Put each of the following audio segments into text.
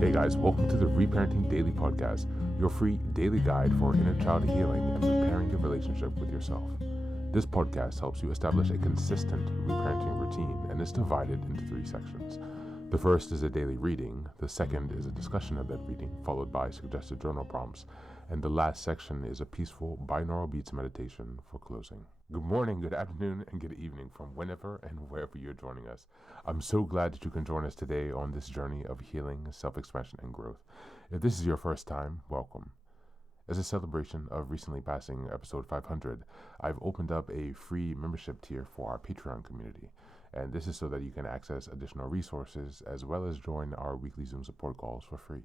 Hey guys, welcome to the Reparenting Daily podcast, your free daily guide for inner child healing and repairing your relationship with yourself. This podcast helps you establish a consistent reparenting routine and is divided into 3 sections. The first is a daily reading, the second is a discussion of that reading, followed by suggested journal prompts, and the last section is a peaceful binaural beats meditation for closing. Good morning, good afternoon, and good evening from whenever and wherever you're joining us. I'm so glad that you can join us today on this journey of healing, self-expression, and growth. If this is your first time, welcome. As a celebration of recently passing episode 500, I've opened up a free membership tier for our Patreon community. And this is so that you can access additional resources as well as join our weekly Zoom support calls for free.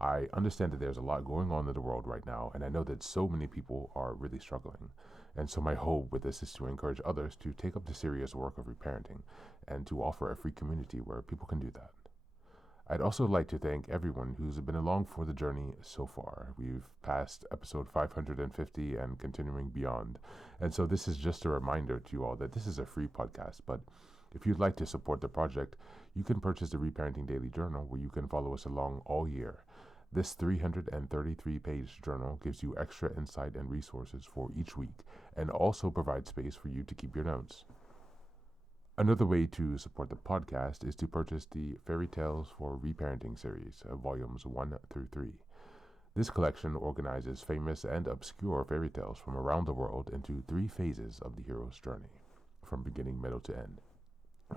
I understand that there's a lot going on in the world right now, and I know that so many people are really struggling. And so my hope with this is to encourage others to take up the serious work of reparenting and to offer a free community where people can do that. I'd also like to thank everyone who's been along for the journey so far. We've passed episode 550 and continuing beyond. And so this is just a reminder to you all that this is a free podcast, but if you'd like to support the project, you can purchase the Reparenting Daily Journal where you can follow us along all year. This 333-page journal gives you extra insight and resources for each week and also provides space for you to keep your notes. Another way to support the podcast is to purchase the Fairy Tales for Reparenting series, volumes 1 through 3. This collection organizes famous and obscure fairy tales from around the world into 3 phases of the hero's journey, from beginning, middle, to end.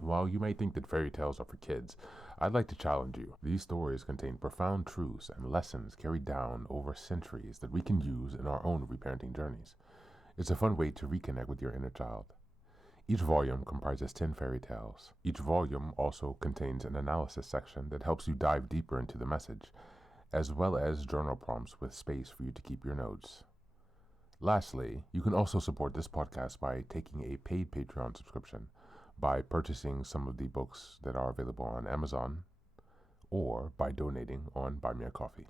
While you may think that fairy tales are for kids, I'd like to challenge you. These stories contain profound truths and lessons carried down over centuries that we can use in our own reparenting journeys. It's a fun way to reconnect with your inner child. Each volume comprises 10 fairy tales. Each volume also contains an analysis section that helps you dive deeper into the message, as well as journal prompts with space for you to keep your notes. Lastly, you can also support this podcast by taking a paid Patreon subscription, by purchasing some of the books that are available on Amazon, or by donating on Buy Me a Coffee.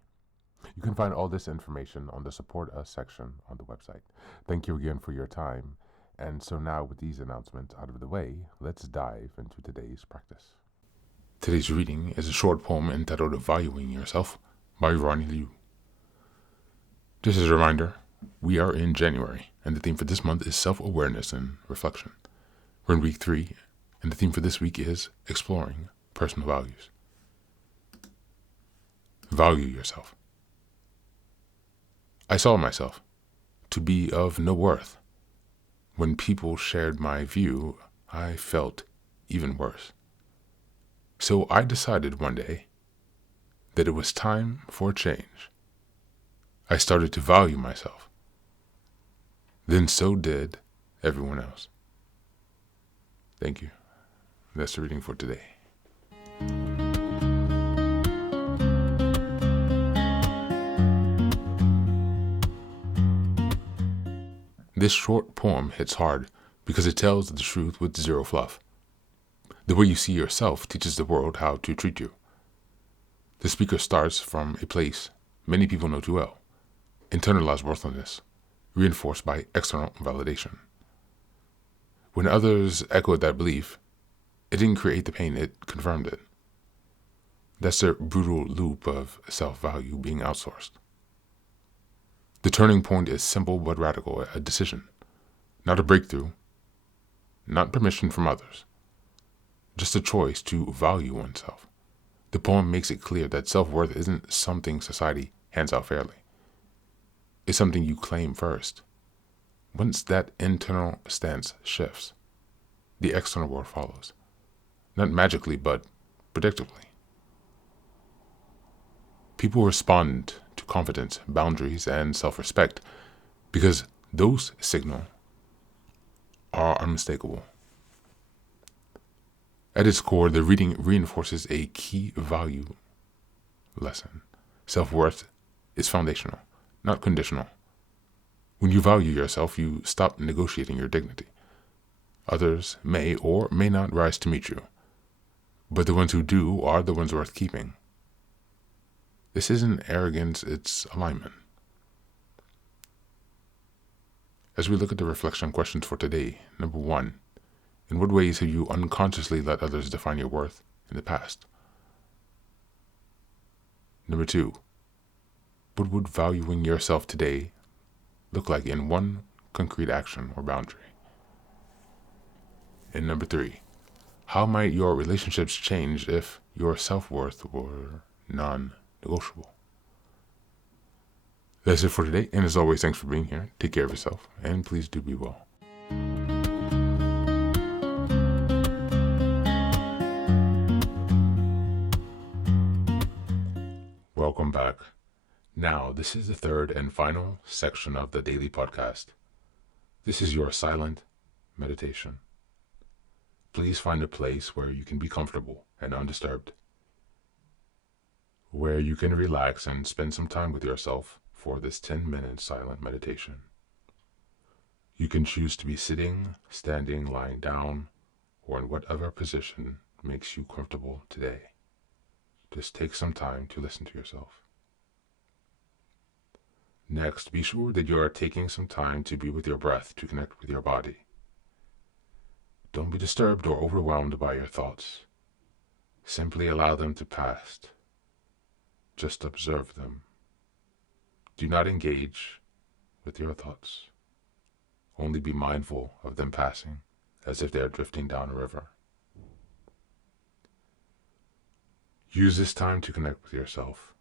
You can find all this information on the Support Us section on the website. Thank you again for your time. And so now with these announcements out of the way, let's dive into today's practice. Today's reading is a short poem entitled Valuing Yourself by Ronnielu. Just as a reminder, we are in January, and the theme for this month is self-awareness and reflection. We're in week 3, and the theme for this week is exploring personal values. Value yourself. I saw myself to be of no worth. When people shared my view, I felt even worse. So I decided one day that it was time for a change. I started to value myself. Then so did everyone else. Thank you. That's the reading for today. This short poem hits hard because it tells the truth with zero fluff. The way you see yourself teaches the world how to treat you. The speaker starts from a place many people know too well: internalized worthlessness, reinforced by external validation. When others echoed that belief, it didn't create the pain, it confirmed it. That's the brutal loop of self-value being outsourced. The turning point is simple but radical, a decision, not a breakthrough, not permission from others, just a choice to value oneself. The poem makes it clear that self-worth isn't something society hands out fairly. It's something you claim first. Once that internal stance shifts, the external world follows. Not magically, but predictably. People respond to confidence, boundaries, and self-respect because those signals are unmistakable. At its core, the reading reinforces a key value lesson. Self-worth is foundational, not conditional. When you value yourself, you stop negotiating your dignity. Others may or may not rise to meet you, but the ones who do are the ones worth keeping. This isn't arrogance, it's alignment. As we look at the reflection questions for today, number 1, in what ways have you unconsciously let others define your worth in the past? Number 2, what would valuing yourself today look like in one concrete action or boundary? And number 3, how might your relationships change if your self-worth were non-negotiable? That's it for today, and as always, thanks for being here. Take care of yourself, and please do be well. Welcome back. Now, this is the third and final section of the daily podcast. This is your silent meditation. Please find a place where you can be comfortable and undisturbed, where you can relax and spend some time with yourself for this 10-minute silent meditation. You can choose to be sitting, standing, lying down, or in whatever position makes you comfortable today. Just take some time to listen to yourself. Next, be sure that you are taking some time to be with your breath to connect with your body. Don't be disturbed or overwhelmed by your thoughts. Simply allow them to pass. Just observe them. Do not engage with your thoughts. Only be mindful of them passing, as if they are drifting down a river. Use this time to connect with yourself.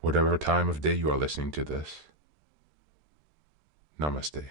Whatever time of day you are listening to this, Namaste.